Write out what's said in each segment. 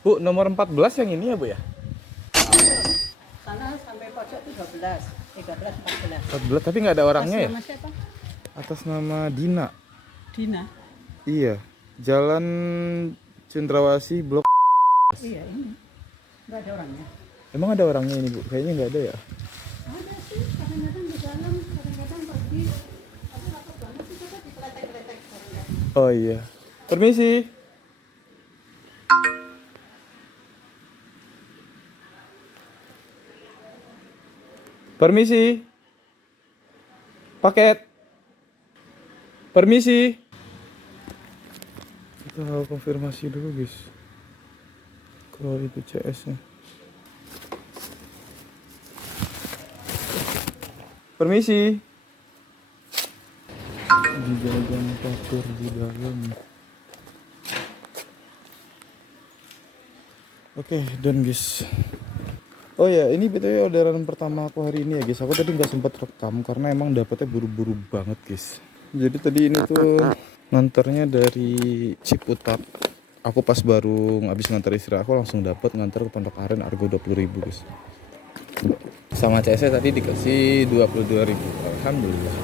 Bu, nomor 14 yang ini ya Bu ya? Sana sampai pojok itu 12, 13, 14. 14 tapi nggak ada orangnya ya? Nama siapa? Atas nama Dina. Dina. Iya, Jalan Cendrawasih Blok. Iya ini. Enggak ada orangnya. Emang ada orangnya ini Bu? Kayaknya nggak ada ya. Ada sih, kadang-kadang di dalam, kadang-kadang pergi. Tapi takut banget sih kita dikeletek-keletek kadang-kadang. Oh iya. Permisi. Permisi. Paket. Permisi. Kita konfirmasi dulu guys. Kalau itu CS-nya. Permisi. Di jalan pasir di dalam. Oke, done guys. Oh ya, ini BTW orderan pertama aku hari ini ya guys. Aku tadi nggak sempat rekam karena emang dapetnya buru-buru banget guys. Jadi tadi ini tuh nganternya dari Ciputat. Aku pas baru habis nganter istri aku langsung dapet nganter ke Pondok Aren harga 20.000 guys. Sama CS tadi dikasih 22.000. Alhamdulillah.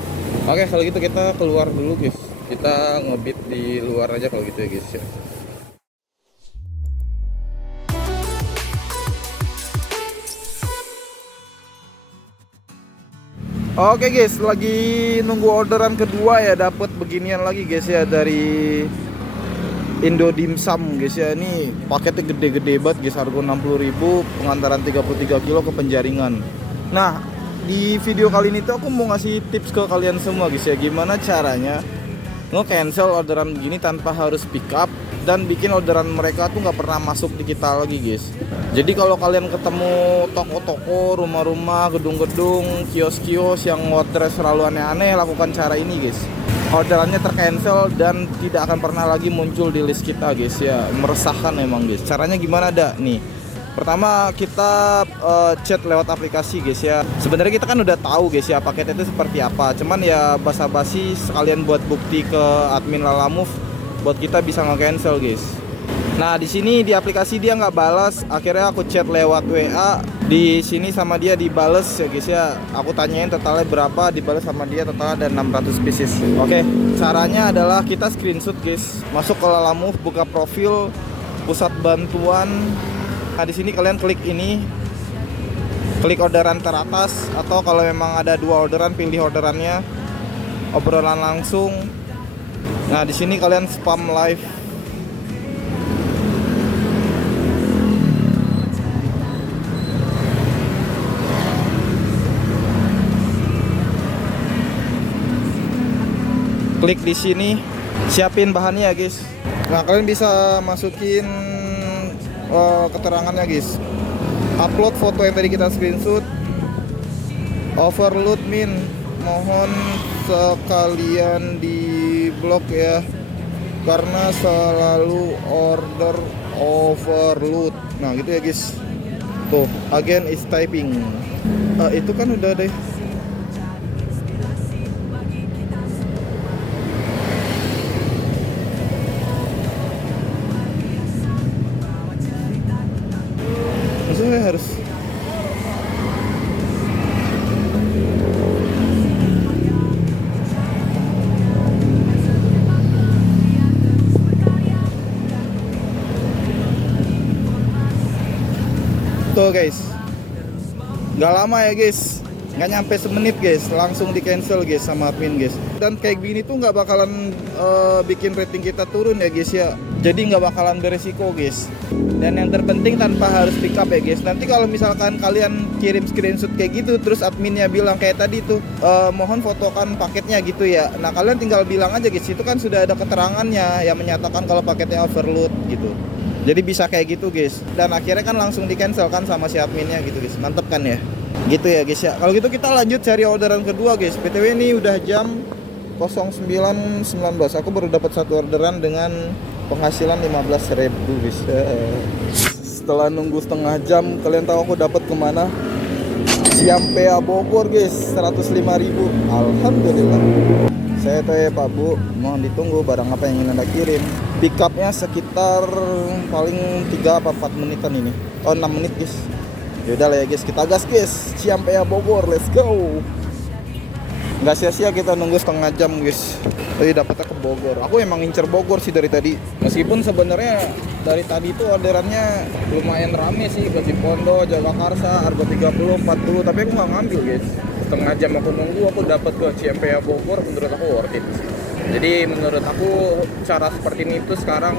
Oke, kalau gitu kita keluar dulu guys. Kita ngebit di luar aja kalau gitu ya guys ya. Oke guys, lagi nunggu orderan kedua ya, dapat beginian lagi guys ya dari Indo Dimsum guys ya. Ini paketnya gede-gede banget guys, harga 60.000, pengantaran 33 kilo ke Penjaringan. Nah, di video kali ini tuh aku mau ngasih tips ke kalian semua guys ya, gimana caranya nge-cancel orderan begini tanpa harus pick up dan bikin orderan mereka tuh nggak pernah masuk di kita lagi guys. Jadi kalau kalian ketemu toko-toko, rumah-rumah, gedung-gedung, kios-kios yang order selalu aneh-aneh, lakukan cara ini guys. Orderannya tercancel dan tidak akan pernah lagi muncul di list kita guys ya. Meresahkan emang guys. Caranya gimana dah nih? Pertama kita chat lewat aplikasi guys ya. Sebenarnya kita kan udah tahu guys ya paketnya itu seperti apa. Cuman ya basa-basi sekalian buat bukti ke admin Lalamove buat kita bisa nge-cancel guys. Nah di sini di aplikasi dia nggak balas, akhirnya aku chat lewat WA. Di sini sama dia dibales ya guys ya. Aku tanyain totalnya berapa, dibales sama dia total ada 600 pieces. Oke, caranya adalah kita screenshot guys, masuk ke Lalamove, buka profil pusat bantuan. Nah di sini kalian klik ini, klik orderan teratas, atau kalau memang ada dua orderan pilih orderannya, obrolan langsung. Nah di sini kalian spam live. Klik di sini, siapin bahannya ya guys. Nah kalian bisa masukin keterangannya guys. Upload foto yang tadi kita screenshot. Overload min, mohon sekalian di blok ya, karena selalu order overload. Nah gitu ya guys. Tuh, again is typing. Itu kan udah deh. Maksudnya harus tuh guys, nggak lama ya guys, nggak nyampe semenit guys, langsung di cancel guys sama admin guys. Dan kayak gini tuh nggak bakalan bikin rating kita turun ya guys ya, jadi nggak bakalan beresiko guys. Dan yang terpenting tanpa harus pick up ya guys. Nanti kalau misalkan kalian kirim screenshot kayak gitu terus adminnya bilang kayak tadi tuh mohon fotokan paketnya gitu ya, nah kalian tinggal bilang aja guys, itu kan sudah ada keterangannya yang menyatakan kalau paketnya overload gitu. Jadi bisa kayak gitu guys, dan akhirnya kan langsung di cancel kan sama si adminnya gitu guys. Mantep kan ya, gitu ya guys ya. Kalau gitu kita lanjut cari orderan kedua guys. BTW ini udah jam 09.19, aku baru dapat satu orderan dengan penghasilan 15.000 guys. Setelah nunggu setengah jam, kalian tahu aku dapat kemana? Ciampea Bogor guys, 105.000. Alhamdulillah. Saya tanya Pak Bu, mohon ditunggu barang apa yang ingin Anda kirim. Pick upnya sekitar paling 3 apa 4 menitan ini. Oh 6 menit guys. Yaudah lah ya guys, kita gas guys. Ciampea Bogor, let's go. Nggak sia-sia kita nunggu setengah jam guys. Tadi dapetnya ke Bogor. Aku emang ngincer Bogor sih dari tadi. Meskipun sebenarnya dari tadi itu orderannya lumayan rame sih ke Cipondo, Jagakarsa, Argo 30, 40. Tapi aku nggak ngambil guys. Setengah jam aku nunggu, aku dapat ke Ciampea Bogor. Menurut aku worth it. Jadi menurut aku cara seperti ini tuh sekarang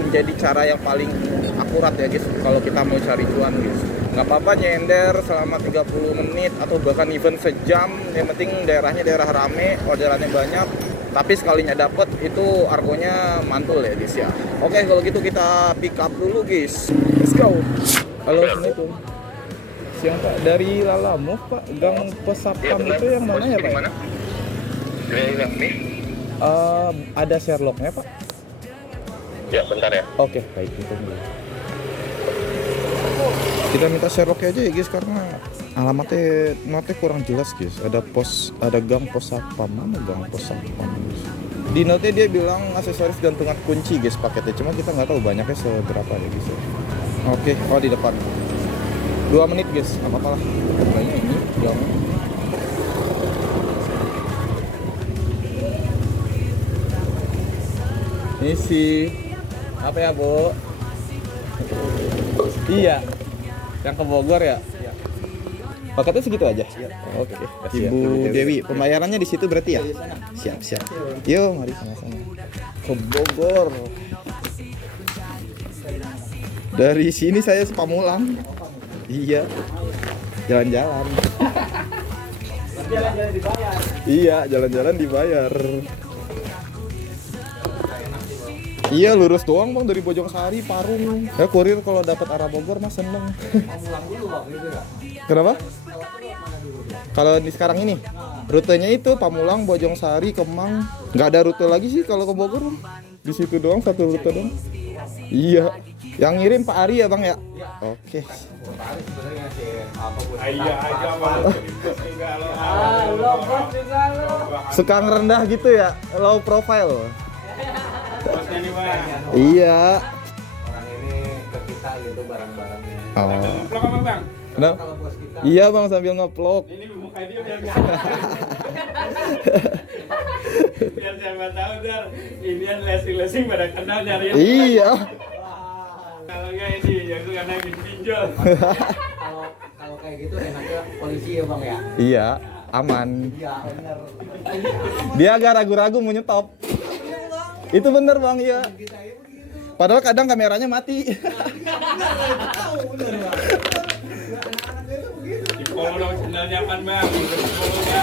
menjadi cara yang paling akurat ya guys kalau kita mau cari cuan guys. Nggak apa-apa nyender selama 30 menit atau bahkan even sejam, yang penting daerahnya daerah rame, orderannya banyak, tapi sekalinya dapet itu argonya mantul ya guys ya. Oke, kalau gitu kita pick up dulu guys, let's go. Halo, assalamualaikum. Siang Pak, dari Lalamove Pak, Gang Pesapam itu yang mana ya Pak? Ada Sherlocknya Pak? Ya, bentar ya. Oke, baik, itu dulu. Kita minta Sherlock aja ya guys, karena alamatnya kurang jelas guys. Ada gang pos satpam, mana gang pos satpam guys. Di note-nya dia bilang aksesoris gantungan kunci guys paketnya, cuma kita nggak tahu banyaknya seberapa ya guys. Oke, oh di depan. 2 menit guys, nggak apa-apa lah. Kayaknya ini gang. Ini sih apa ya Bu? Iya, yang ke Bogor ya? Iya. Paketnya segitu aja? Iya. Oke, Ibu Dewi, pembayarannya di situ berarti ya? Siap. Yuk, mari sama-sama ke Bogor. Dari sini saya Pamulang. Iya, jalan-jalan. Jalan-jalan dibayar. Iya, jalan-jalan dibayar. Iya, lurus doang Bang dari Bojongsari, Parung. Ya kurir kalau dapat arah Bogor mah seneng. Pamulang dulu waktu itu ya. Kenapa? Kalau di sekarang ini rutenya itu Pamulang, Bojongsari, Kemang. Nggak ada rute lagi sih kalau ke Bogor. Di situ doang, satu rute doang. Iya. Yang ngirim Pak Ari ya Bang ya? Oke. Suka ngerendah gitu ya, low profile. Iya. Orang ini ke kita gitu barang-barangnya. Oh. Vlog apa Bang? Kenapa? Kalau bos kita Iya Bang, sambil nge-vlog. Ini buka dia biar biar siapa tahu dar. Inian lesing-lesing pada kenal dari. Iya. Kalau nggak ini yang suka nagih pinjol. kalau kayak gitu enaknya polisi ya Bang ya. Iya, aman. Iya benar. Dia agak ragu-ragu mau nyetop. Itu bener Bang, iya. Padahal kadang kameranya mati. Di follow channelnya kan Bang. Follow-nya.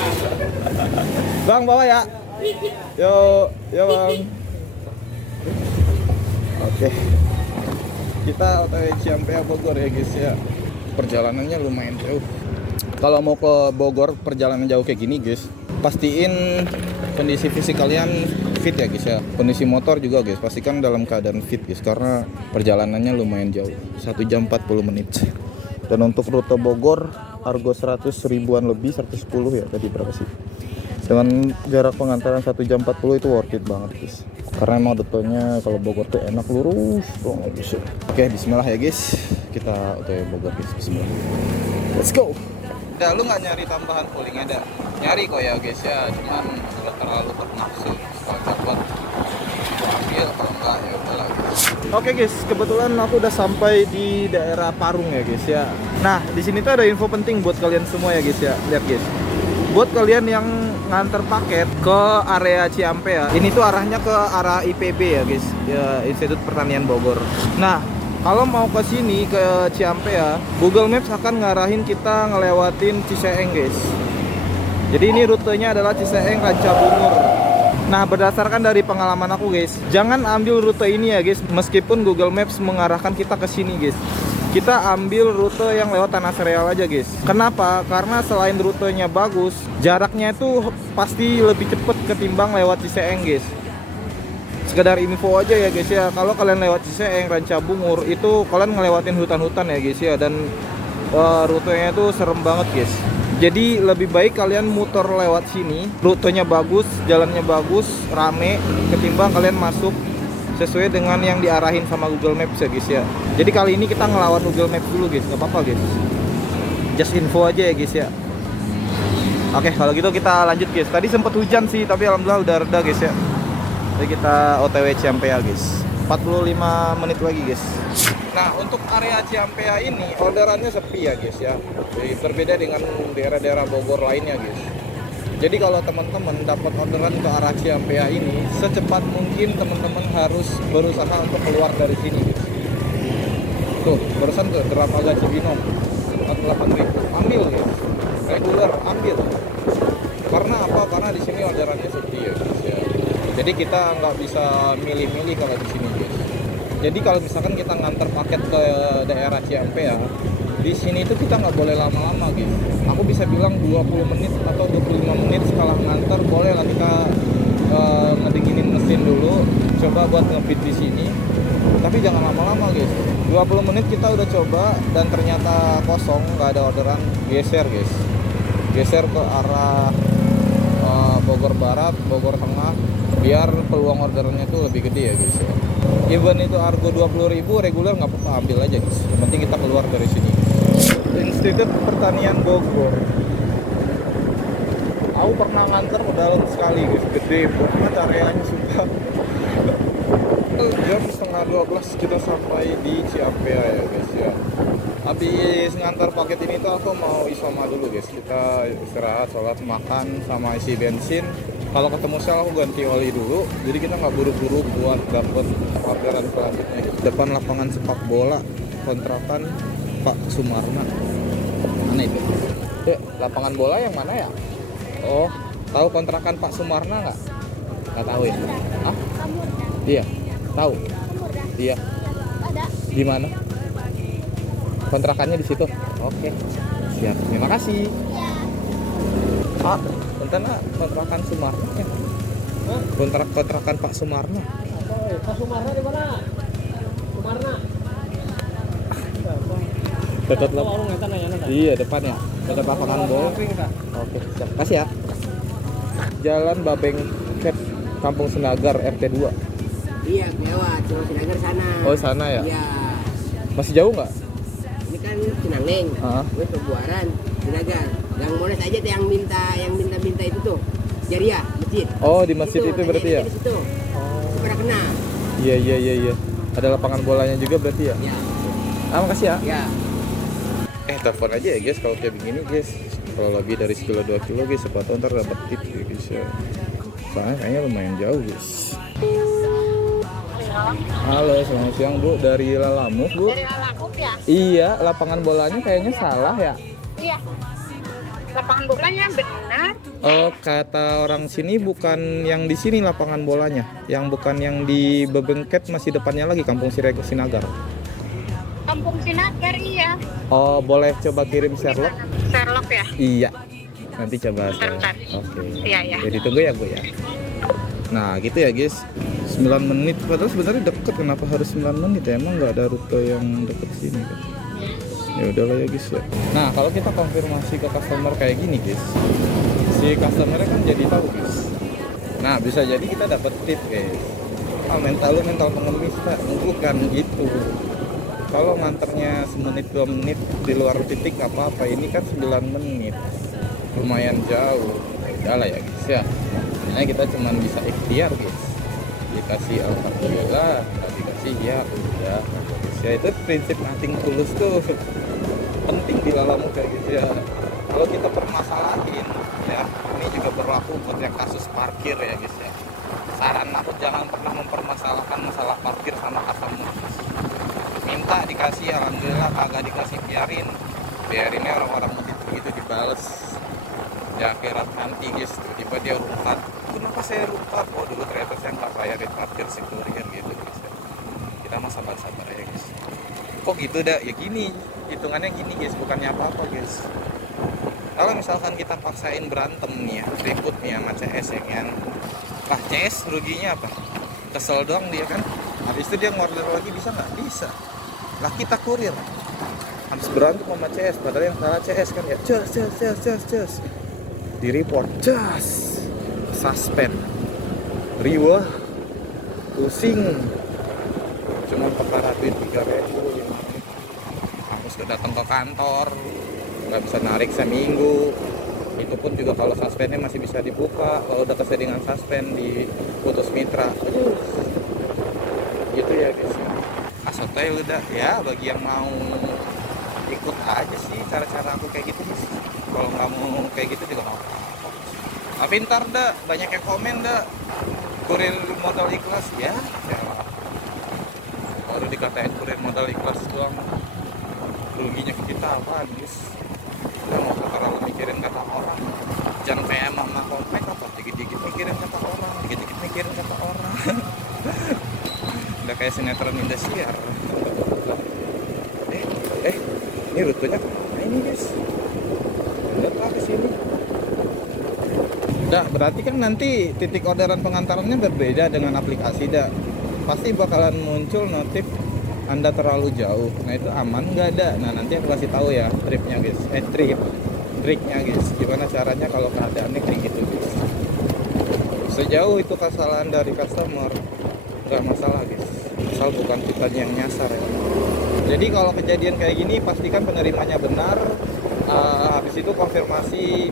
Bang, bawa ya. Yo Bang. Oke. Kita OTW Ciampea Bogor ya guys ya. Perjalanannya lumayan jauh. Kalau mau ke Bogor perjalanan jauh kayak gini guys, pastiin kondisi fisik kalian fit ya guys ya. Kondisi motor juga guys, pastikan dalam keadaan fit guys, karena perjalanannya lumayan jauh, 1 jam 40 menit. Dan untuk rute Bogor Argo 100 ribuan lebih, 110 ya tadi berapa sih. Dengan jarak pengantaran 1 jam 40 itu worth it banget guys. Karena emang rutenya kalau Bogor tuh enak, lurus banget guys. Oke, bismillah ya guys. Kita OTW Bogor guys, bismillah. Let's go. Dah, lu nggak nyari tambahan poolingnya dah? Nyari kok ya guys ya, cuman nggak terlalu bernafsu. Kalau dapat ambil, kalau enggak ya udahlah. Oke guys, kebetulan aku udah sampai di daerah Parung ya guys ya. Nah, di sini tuh ada info penting buat kalian semua ya guys ya. Lihat guys. Buat kalian yang nganter paket ke area Ciampea, ini tuh arahnya ke arah IPB ya guys, ya, Institut Pertanian Bogor. Nah, kalau mau ke sini ke Ciampea, Google Maps akan ngarahin kita ngelewatin Ciseeng guys. Jadi ini rutenya adalah Ciseeng Rancabungur. Nah, berdasarkan dari pengalaman aku guys, jangan ambil rute ini ya guys, meskipun Google Maps mengarahkan kita ke sini guys. Kita ambil rute yang lewat Tanah Sereal aja guys. Kenapa? Karena selain rutenya bagus, jaraknya itu pasti lebih cepet ketimbang lewat Ciseeng guys. Sekedar info aja ya guys ya, kalau kalian lewat Ciseeng Rancabungur itu kalian ngelewatin hutan-hutan ya guys ya, dan rutenya itu serem banget guys. Jadi lebih baik kalian muter lewat sini, rutenya bagus, jalannya bagus, rame, ketimbang kalian masuk sesuai dengan yang diarahin sama Google Maps ya guys ya. Jadi kali ini kita ngelawan Google Maps dulu guys, nggak apa-apa guys. Just info aja ya guys ya. Oke, kalau gitu kita lanjut guys. Tadi sempat hujan sih, tapi alhamdulillah udah reda guys ya. Jadi kita OTW Ciampea guys. 45 menit lagi guys. Nah, untuk area Ciampea ini orderannya sepi ya guys ya. Jadi berbeda dengan daerah-daerah Bogor lainnya guys. Jadi kalau teman-teman dapat orderan ke arah Ciampea ini, secepat mungkin teman-teman harus berusaha untuk keluar dari sini guys. Tuh, barusan ke Dermaga Cibinong 48.000. Ambil guys. Reguler ambil. Karena apa? Karena di sini orderannya sepi ya guys ya. Jadi kita nggak bisa milih-milih kalau di sini guys. Jadi kalau misalkan kita nganter paket ke daerah Ciampea, di sini itu kita nggak boleh lama-lama guys. Aku bisa bilang 20 menit atau 25 menit setelah nganter boleh lah kita ngedinginin mesin dulu, coba buat ngebit di sini. Tapi jangan lama-lama guys. 20 menit kita udah coba dan ternyata kosong, nggak ada orderan, geser guys. Geser ke arah Bogor Barat, Bogor Tengah, biar peluang orderannya tuh lebih gede ya guys ya. Even itu argo 20.000 reguler nggak apa-apa, ambil aja guys. Yang penting kita keluar dari sini. Institut Pertanian Bogor. Aku pernah nganter ke dalam sekali guys, gede banget areanya sumpah. Jam setengah 12 kita sampai di Ciampea ya guys ya. Habis ngantar paket ini tuh aku mau isoma dulu guys. Kita istirahat, sholat, makan, sama isi bensin. Kalau ketemu sel aku ganti oli dulu. Jadi kita nggak buru-buru buat dapet orderan selanjutnya. Depan lapangan sepak bola kontrakan Pak Sumarna. Mana itu? Lapangan bola yang mana ya? Oh, tahu kontrakan Pak Sumarna nggak? Nggak tahu ya? Hah? Iya, tahu. Iya. Di mana? Kontrakannya di situ. Oke. Siap. Terima kasih. Ah, bentar nak, kontrakan Sumarna ya. Kontrakan Pak Sumarna. Pak Sumarna di mana? Sumarna. Dekat lah. Warung eta nanya. Iya, depannya. Dekat lapangan bola. Oke, siap. Kasih ya. Jalan Babengket, Kampung Senagar, RT 2. Iya, lewat Jawa Sinagar sana. Oh, sana ya? Iya. Masih jauh nggak? Ini kan Cinaneng. Gue Pebuaran, Sinagar. Yang Mones aja tuh yang minta itu tuh. Jariah, masjid. Oh, di masjid itu berarti ya? Di situ. Oh. Pada kena. Iya. Ada lapangan bolanya juga berarti ya? Iya. Ah, makasih ya. Iya. Telepon aja ya guys kalau kayak begini guys. Kalau lebih dari sekilo 2 kilo guys, siapa tahu ntar dapat tip ya guys ya. Soalnya kayaknya lumayan jauh guys. Halo, selamat siang Bu, dari Lalamuf Bu. Dari Lalamuf ya? Iya, lapangan bolanya kayaknya salah ya. Iya. Lapangan bolanya benar. Oh, kata orang sini bukan yang di sini lapangan bolanya, yang bukan yang di Babengket, masih depannya lagi Kampung Sinagar. Kampung Sinagar iya. Oh, boleh coba kirim Sherlock? Sherlock ya? Iya. Nanti coba. Bentar. Oke. Iya. Jadi tunggu ya Bu ya. Nah, gitu ya guys. 9 menit, padahal sebenarnya deket. Kenapa harus 9 menit ya? Emang nggak ada rute yang deket sini kan? Ya udahlah ya guys ya. Nah, kalau kita konfirmasi ke customer kayak gini guys, si customer kan jadi tahu guys. Nah, bisa jadi kita dapat tip guys. Mental pengemis tak, bukan gitu. Kalau nganternya semenit 2 menit di luar titik apa-apa, ini kan 9 menit, lumayan jauh. Udahlah ya guys ya. Nah, kita cuma bisa ikhtiar guys. Dikasih alhamdulillah, dikasih ya udah. Ya itu prinsip nothing tulus tuh penting di Lalamuf kayak gitu ya. Kalau kita permasalahin ya, ini juga berlaku buat yang kasus parkir ya guys ya. Saran aku jangan pernah mempermasalahkan masalah parkir sama customer. Minta dikasih, alhamdulillah, kagak dikasih biarinnya orang-orang mudik begitu dibales di akhirat nanti guys. Tiba-tiba dia rumpat, kenapa saya rumpat? Oh dulu ternyata saya nggak bayarin parkir si kurir gitu guys. Kita mah sabar-sabar ya guys. Kok gitu dah? Ya gini, hitungannya gini guys, bukannya apa-apa guys. Kalau misalkan kita paksain berantem nih ya, ribut nih sama CS ya kan, lah CS ruginya apa? Kesel doang dia kan. Habis itu dia ngorder lagi, bisa nggak? Bisa. Lah kita kurir habis berantem sama CS, padahal yang salah CS kan ya. Cas di report, suspend, riwah, pusing, cuma perkara duit 3.000, harus datang ke kantor, nggak bisa narik seminggu. Itu pun juga kalau suspendnya masih bisa dibuka, kalau udah kesedingan suspend di putus mitra. Aduh, gitu ya guys. Asotoy udah ya, bagi yang mau ikut aja sih cara-cara aku kayak gitu guys. Kalau nggak mau kayak gitu juga nggak apa-apa. Tapi ntar dah banyak yang komen dah, kurir modal ikhlas ya. Baru dikatain kurir modal ikhlas doang, ruginya ke kita apaan guys? Kita mau terlalu mikirin kata orang, jangan kayak mama komplek apa, dikit-dikit mikirin kata orang, dikit-dikit mikirin kata orang. Udah kayak sinetron Indosiar. Ini rutenya kemana ini guys? Udah ke sini. Dah, berarti kan nanti titik orderan pengantarannya berbeda dengan aplikasi dah. Pasti bakalan muncul notif Anda terlalu jauh. Nah itu aman nggak ada? Nah nanti aku kasih tahu ya triknya guys. Triknya guys. Gimana caranya kalau keadaannya kayak gitu guys. Sejauh itu kesalahan dari customer, nggak masalah guys. Asal bukan kita yang nyasar ya. Jadi kalau kejadian kayak gini pastikan penerimanya benar. Habis itu konfirmasi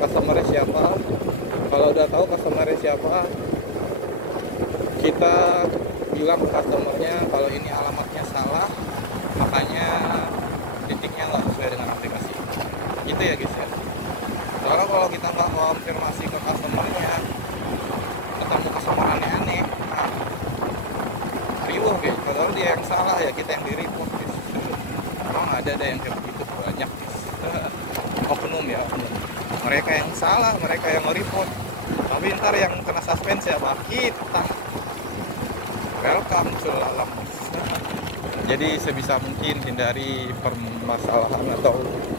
customer-nya siapa. Kalau udah tahu customer-nya siapa, kita bilang ke customer-nya kalau ini alamatnya salah, makanya titiknya nggak sesuai dengan aplikasi. Gitu ya guys ya. Soalnya kalau kita nggak konfirmasi ke customer-nya, ketemu customer aneh-aneh, riuh guys. Kalau dia yang salah ya kita yang di-report guys. Emang ada yang kayak begitu banyak guys. Oknum ya, oknum. Mereka yang salah, mereka yang nge-report. Tapi ntar yang kena suspend siapa? Kita. Welcome to alam. Jadi sebisa mungkin hindari permasalahan atau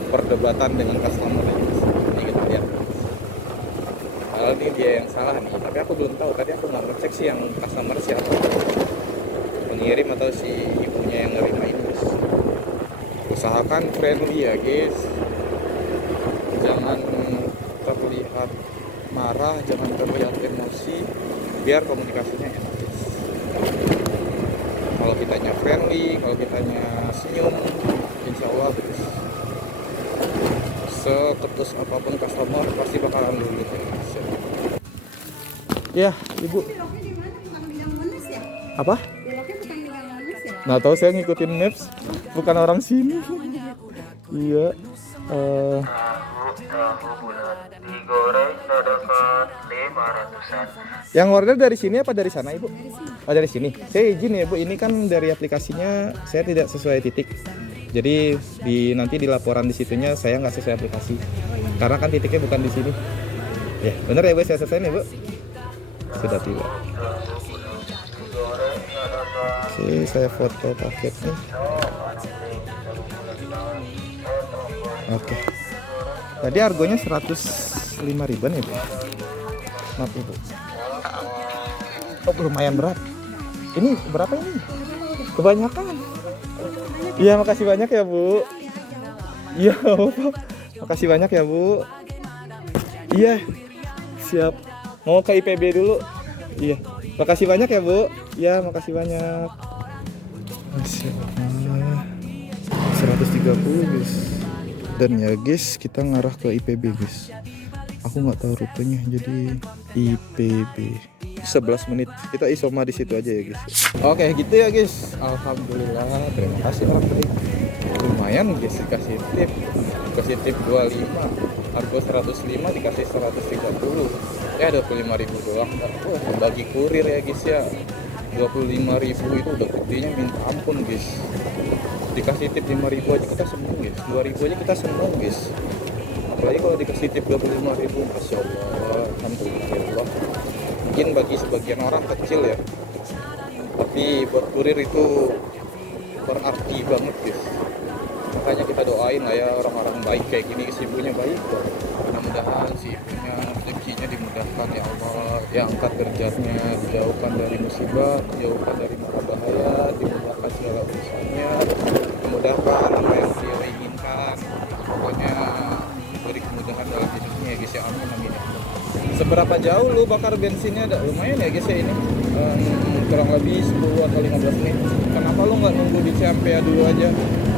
perdebatan dengan customer. Ini kita lihat. Kalau ini dia yang salah nih, tapi aku belum tahu. Tadi aku nggak ngecek sih yang customer siapa, pengirim atau si ibunya yang ngerimain guys. Usahakan friendly ya guys. Jangan terlihat marah, jangan terlihat emosi, biar komunikasinya enak guys. Kalau kitanya friendly, kalau kitanya senyum, insya Allah guys, seketus apapun customer pasti bakalan luluh guys. Ya ibu. Beloknya di mana? Bukan bidang Monas ya? Apa? Beloknya bukan bidang Monas ya? Nah tahu saya ngikutin maps, bukan orang sini. Iya. Digoreng dapat 500-an. Yang order dari sini apa dari sana ibu? Oh dari sini. Saya izin ya bu, ini kan dari aplikasinya saya tidak sesuai titik. Jadi nanti di laporan di situnya saya nggak sesuai aplikasi. Karena kan titiknya bukan di sini. Ya bener ya bu, saya selesai nih bu. Sudah tiba. Oke, saya foto paketnya. Oke. Tadi harganya 105.000 ya bu. Maaf ibu. Oh lumayan berat. Ini berapa ini? Kebanyakan. Iya makasih banyak ya bu. Iya makasih banyak ya bu. Iya siap. Mau ke IPB dulu. Iya. Makasih banyak ya bu. Iya makasih banyak. Masya Allah. 130 guys. Dan ya guys kita ngarah ke IPB guys. Aku nggak tahu rutenya, jadi IPB 11 menit kita isoma di situ aja ya guys. Oke gitu ya guys. Alhamdulillah, terima kasih orang baik. Lumayan guys dikasih tip 25, harga 105 dikasih 130 ya 25.000 doang. Bagi kurir ya guys ya, 25.000 itu udah gedenya minta ampun guys. Dikasih tip 5.000 aja kita seneng guys, 2.000 aja kita seneng guys. Apalagi kalau dikasih tip 25.000, Masya Allah, Alhamdulillah. Mungkin bagi sebagian orang kecil ya, tapi buat kurir itu berarti banget guys. Makanya kita doain lah ya orang-orang baik kayak gini, si ibunya baik kok. Mudah-mudahan si ibunya rezekinya dimudahkan ya Allah, diangkat derajatnya, dijauhkan dari musibah, dijauhkan dari mara bahaya, dimudahkan segala urusannya, dimudahkan apa yang dia inginkan. Pokoknya beri kemudahan dalam hidupnya ya guys ya, amin amin. Seberapa jauh lu bakar bensinnya? Lumayan ya guys ya ini. kurang lebih 10 atau 15 menit. Kenapa lu nggak nunggu di Ciampea dulu aja?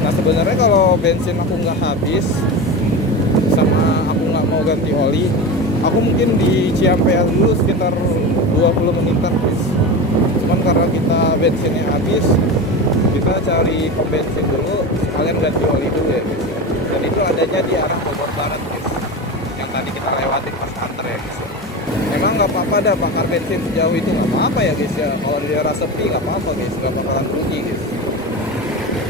Nah sebenarnya kalau bensin aku nggak habis sama aku nggak mau ganti oli, aku mungkin di Ciampea dulu sekitar 20 menitan guys. Cuman karena kita bensinnya habis, kita cari pom bensin dulu, sekalian ganti oli dulu ya guys. Dan itu adanya di arah Bogor Barat guys, yang tadi kita lewatin pas antar ya guys. Memang nggak apa-apa dah bakar bensin sejauh itu, nggak apa-apa ya guys ya. Kalau di daerah sepi nggak apa-apa guys, nggak bakalan rugi guys.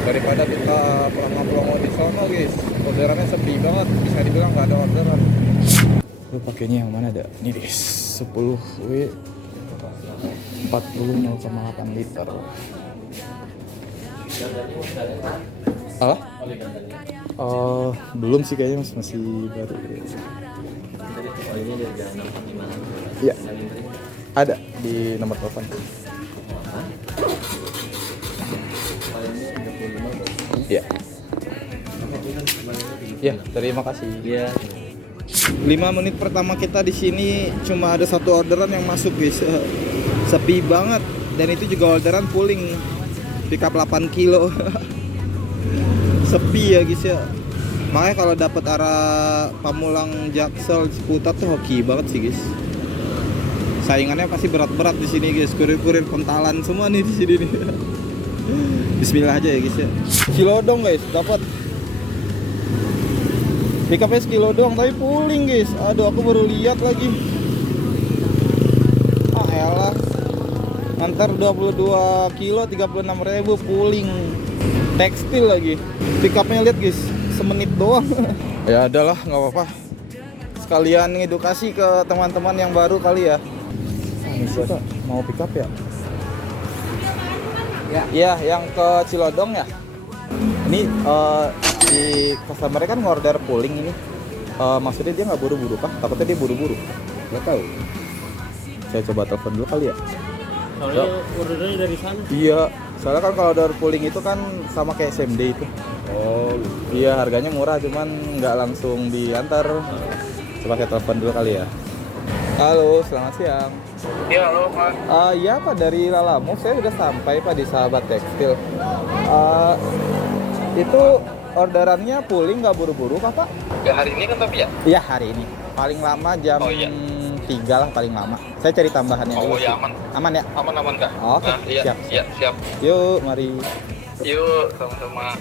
Daripada kita pelongo-pelongo di sono guys, orderannya sepi banget, bisa dibilang nggak ada orderan. Lu pakainya yang mana dah? Ini guys, 10W 40 0,8 liter. Apa? Belum sih kayaknya masih baru. Iya, ada di nomor telepon. Iya. Ya, terima kasih. Iya. 5 menit pertama kita di sini cuma ada satu orderan yang masuk guys. Sepi banget, dan itu juga orderan pooling pickup 8 kilo. Sepi ya guys ya. Makanya kalau dapat arah Pamulang, Jaksel, Ciputat tuh hoki banget sih guys. Saingannya pasti berat-berat di sini guys. Kurir-kurir Pentalan semua nih di sini nih. Bismillah aja ya guys ya. Cilodong guys, dapat pickupnya sekilo doang tapi pooling guys. Aduh, aku baru lihat lagi. Ah elah, antar 22 kilo 36.000 pooling tekstil lagi. Pickupnya lihat guys, semenit doang. Ya adalah, nggak apa-apa. Sekalian edukasi ke teman-teman yang baru kali ya. Ini siapa? Mau pickup ya? Ya, iya, yang ke Cilodong ya. Ini di customer kan ngorder pooling ini. Maksudnya dia nggak buru-buru kah? Takutnya dia buru-buru. Nggak tahu. Saya coba telepon dulu kali ya. Soalnya ordernya dari sana. Iya, soalnya kan kalau order pooling itu kan sama kayak SMD itu. Oh, iya harganya murah, cuman nggak langsung diantar. Coba saya telepon dulu kali ya. Halo, selamat siang. Ya, halo Pak. Iya Pak, dari Lalamove saya sudah sampai Pak di Sahabat Tekstil. Itu orderannya pooling nggak buru-buru Pak? Ya hari ini kan tapi ya? Iya hari ini. Paling lama jam 3 lah paling lama. Saya cari tambahannya dulu. Oh ya sih. aman. Aman ya? Aman Kak. Oke, Nah, iya, siap. iya, siap. Yuk, mari. Yuk, sama-sama.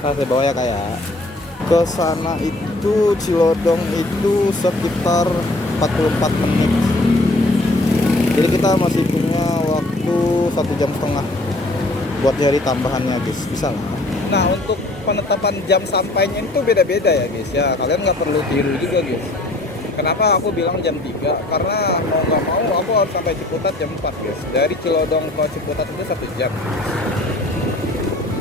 Saya bawa ya kayak. Ke sana itu Cilodong itu sekitar 44 menit. Jadi kita masih punya waktu 1,5 jam buat nyari tambahannya guys, bisa lah. Nah untuk penetapan jam sampainya itu beda-beda ya guys ya. Kalian nggak perlu tiru juga guys. Kenapa aku bilang jam 3? Karena mau nggak mau aku harus sampai Ciputat jam 4 guys. Dari Cilodong ke Ciputat itu 1 jam.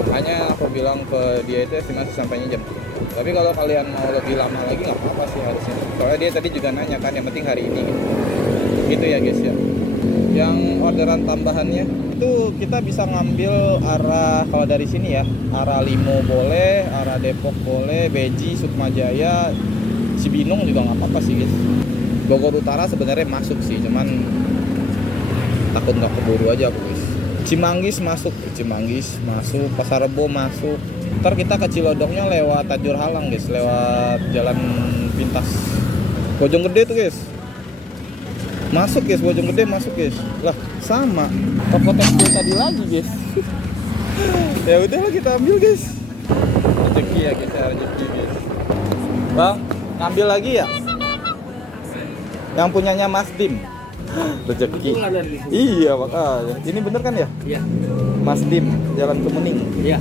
Makanya aku bilang ke dia itu estimasi sampainya jam 3. Tapi kalau kalian mau lebih lama lagi nggak apa-apa sih harusnya. Soalnya dia tadi juga nanya kan, yang penting hari ini gitu. Gitu ya guys ya. Yang orderan tambahannya itu kita bisa ngambil arah, kalau dari sini ya, arah Limo boleh, arah Depok boleh, Beji, Sukmajaya, Cibinong juga nggak apa-apa sih guys. Bogor Utara sebenarnya masuk sih, cuman takut nggak keburu aja aku guys. Cimanggis masuk, Pasar Rebo masuk. Ntar kita ke Cilodongnya lewat Tajur Halang guys, lewat jalan pintas Bojonggede tuh guys. Masuk guys, Bojonggede masuk guys. Lah sama toko tekstil tadi lagi guys. Ya udahlah kita ambil guys. Rezeki ya guys, rezeki guys. Bang, ngambil lagi ya? Yang punyanya Mas Dim. Rezeki. Iya makanya. Ini bener kan ya? Iya. Mas Dim, Jalan Kemuning. Iya.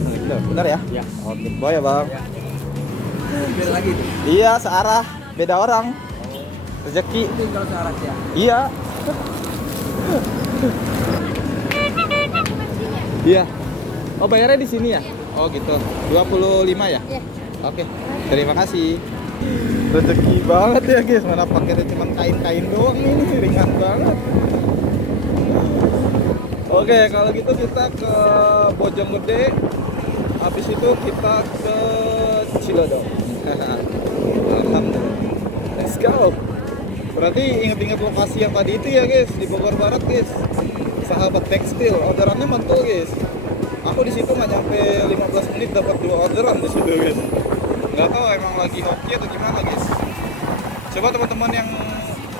Bener ya? Iya. Oke, bawa ya bang. Beda lagi. Iya, searah, beda orang. Rezeki. Itu kalau searah ya. Iya. Iya. Oh, bayarnya di sini ya? Oh, gitu. 25 ya? Iya. Oke. Terima kasih. Rezeki banget ya, guys. Mana pakainya cuma kain-kain doang ini, ringan banget. Oke, kalau gitu kita ke Bojonggede. Habis itu kita ke Cilodong. Alhamdulillah. Let's go. Berarti inget-inget lokasi yang tadi itu ya guys, di Bogor Barat guys. Sahabat Tekstil, orderannya mantul guys. Aku di situ nggak nyampe 15 menit dapat 2 orderan di situ guys. Nggak tahu emang lagi hoki atau gimana guys. Coba teman-teman yang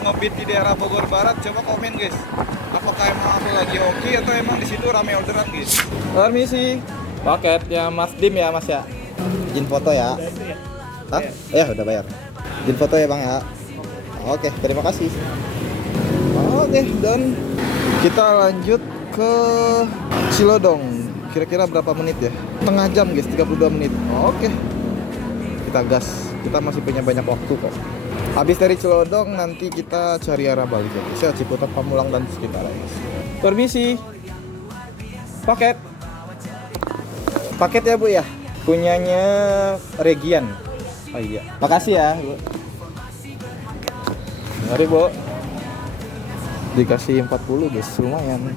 ngebit di daerah Bogor Barat coba komen guys. Apakah emang aku lagi hoki atau emang di situ rame orderan guys? Permisi. Paketnya Mas Dim ya Mas ya. Izin foto ya. Hah? Ya udah bayar. Izin foto ya Bang ya. Oke, terima kasih. Oke, dan kita lanjut ke Cilodong. Kira-kira berapa menit ya? Setengah jam guys, 32 menit. Oke. Kita gas. Kita masih punya banyak waktu kok. Habis dari Cilodong nanti kita cari arah balik ya guys. Ya, Ciputat, Pamulang dan sekitarnya guys. Permisi. Paket. Paket ya Bu ya? Punyanya Region. Oh iya. Makasih ya Bu. Mari Bu. Dikasih 40 guys, lumayan.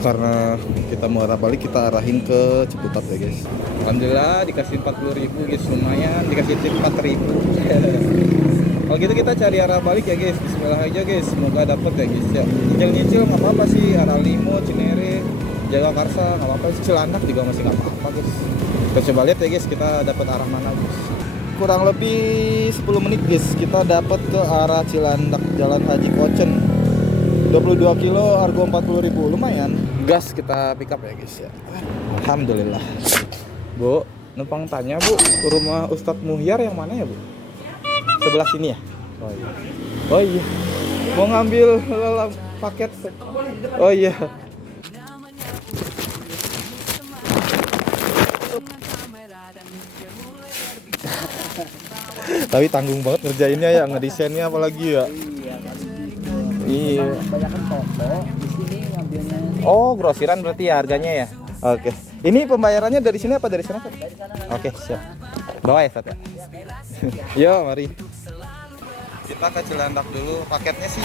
Karena kita mau arah balik, kita arahin ke Ciputat ya guys. Alhamdulillah dikasih 40.000 guys, lumayan. Dikasih tip 4.000. Kalau gitu kita cari arah balik ya guys. Bismillah aja guys, semoga dapet ya guys ya. Nyicil-nyicil nggak apa-apa sih, arah Limo, Cinere, Jagakarsa nggak apa-apa sih, Cilandak juga masih nggak apa-apa guys. Kita coba lihat ya guys, kita dapat arah mana guys. Kurang lebih 10 menit guys, kita dapat ke arah Cilandak, Jalan Haji Kocen. 22 kilo, harga 40.000, lumayan. Gas kita pick up ya guys ya. Alhamdulillah. Bu, numpang tanya Bu, rumah Ustadz Muhyar yang mana ya Bu? Sebelah sini ya? Oh iya. Oh iya. Mau ngambil paket. Oh iya. Tapi tanggung banget ngerjainnya ya, ngedesainnya apalagi ya. Iya. Kebanyakan toko di sini ngambilnya. Oh, grosiran berarti ya harganya ya. Oke. Ini pembayarannya dari sini apa dari sana? Pak? Oke, siap. Bawa ya, Sat ya. Yo, mari. Kita ke Cilandak dulu. Paketnya sih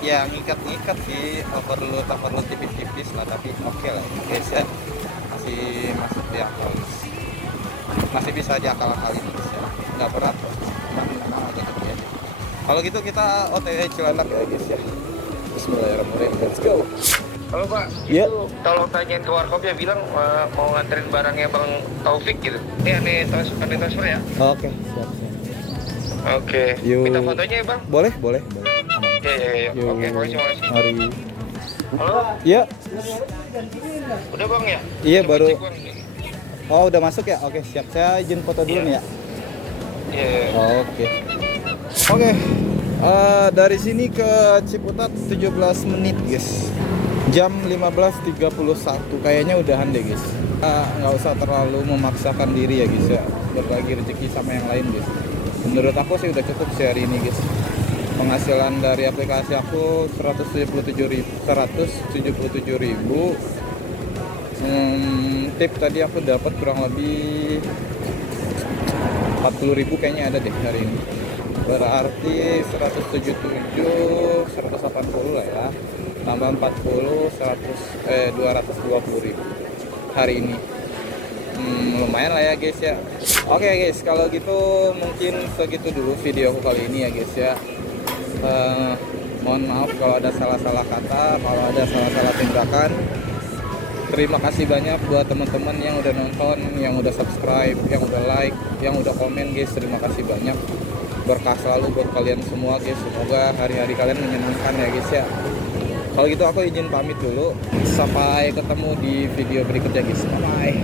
ya ngikat-ngikat sih. Perlu tipis-tipis lah, tapi oke lah. Guys ya. Masih di akal. Masih bisa diakal-akalin guys ya. Enggak berat kok. Kalau gitu kita OTW Cilandak ya guys ya. Bismillahirrahmanirrahim. Let's go. Halo Pak, Iya. tolong tanyain ke warkopnya bilang mau nganterin barangnya Bang Taufik gitu. Ini aneh transfer ya? Oke, siap. Oke. Yuk. Minta fotonya ya Bang? Boleh. Aman. Iya. Yuk. Oke, makasih. Mari. Halo, Iya. udah Bang ya? Iya, Coba baru. cek, Bang. Oh, udah masuk ya? Oke, siap. Saya izin foto dulu nih ya. Iya. Oke. Dari sini ke Ciputat 17 menit, guys. Jam 15.31. Kayaknya udahan deh, guys. Nggak usah terlalu memaksakan diri ya, guys ya. Berbagi rezeki sama yang lain, guys. Menurut aku sih udah cukup sih hari ini, guys. Penghasilan dari aplikasi aku 177.000. Tip tadi aku dapat kurang lebih 40.000 kayaknya ada deh hari ini. Berarti 180 lah ya. Tambah 40, 220.000 hari ini. Lumayan lah ya guys ya. Oke guys, kalau gitu mungkin segitu dulu video aku kali ini ya guys ya. Mohon maaf kalau ada salah-salah kata, kalau ada salah-salah tindakan. Terima kasih banyak buat teman-teman yang udah nonton, yang udah subscribe, yang udah like, yang udah komen guys. Terima kasih banyak. Berkah selalu buat kalian semua guys. Semoga hari-hari kalian menyenangkan ya guys ya. Kalau gitu aku izin pamit dulu. Sampai ketemu di video berikutnya guys. Bye.